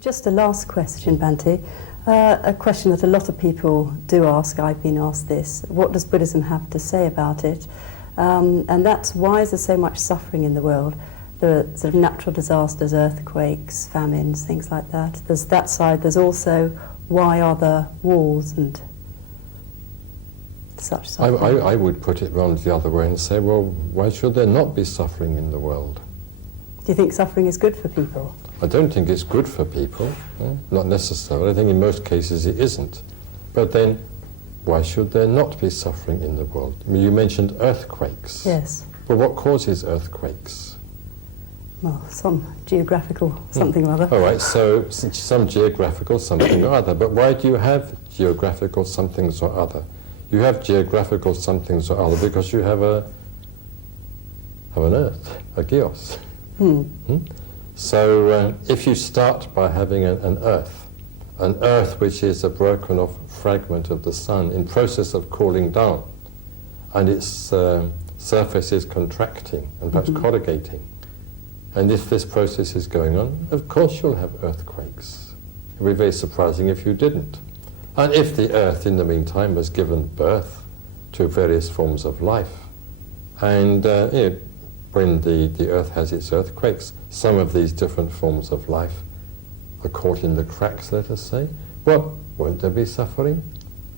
Just a last question, Bhante. A question that a lot of people do ask, I've been asked this, what does Buddhism have to say about it? And that's, why is there so much suffering in the world? The sort of natural disasters, earthquakes, famines, things like that. There's that side. There's also, why are there wars and such suffering? I would put it round the other way and say, well, why should there not be suffering in the world? Do you think suffering is good for people? I don't think it's good for people, not necessarily. I think in most cases it isn't. But then, why should there not be suffering in the world? I mean, you mentioned earthquakes. Yes. But what causes earthquakes? Well, some geographical something or other. All right, so some geographical something or other. But why do you have geographical somethings or other? You have geographical somethings or other because you have an earth, a geos. So if you start by having an earth which is a broken off fragment of the sun in process of cooling down, and its surface is contracting and perhaps corrugating, and if this process is going on, of course you'll have earthquakes. It would be very surprising if you didn't. And if the earth in the meantime has given birth to various forms of life, and when the earth has its earthquakes, some of these different forms of life are caught in the cracks, let us say. Well, won't there be suffering?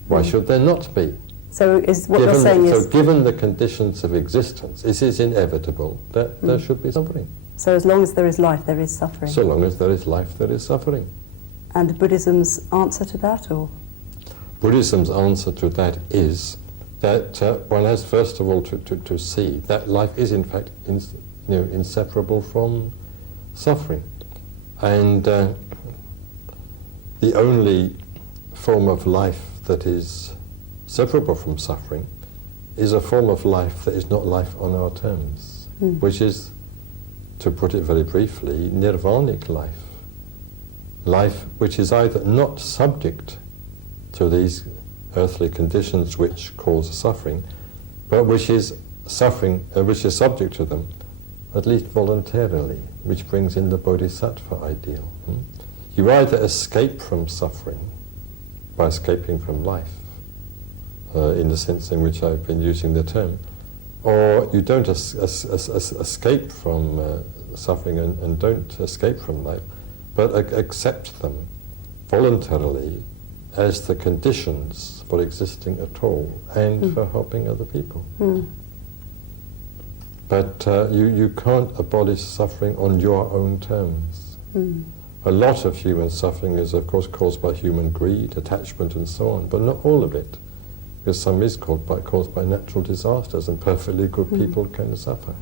Why should there not be? So is what you're saying is... So given the conditions of existence, it is inevitable that there should be suffering. So as long as there is life, there is suffering? So long as there is life, there is suffering. And Buddhism's answer to that, or...? Buddhism's answer to that is that one has first of all to see that life is in fact inseparable from suffering, and the only form of life that is separable from suffering is a form of life that is not life on our terms, which is, to put it very briefly, nirvanic life. Life which is either not subject to these earthly conditions which cause suffering, but which is suffering, which is subject to them, at least voluntarily, which brings in the bodhisattva ideal. You either escape from suffering by escaping from life, in the sense in which I've been using the term, or you don't escape from suffering and don't escape from life, but accept them voluntarily as the conditions for existing at all and for helping other people. But you can't abolish suffering on your own terms. A lot of human suffering is of course caused by human greed, attachment and so on, but not all of it, because some is caused by natural disasters, and perfectly good people can suffer.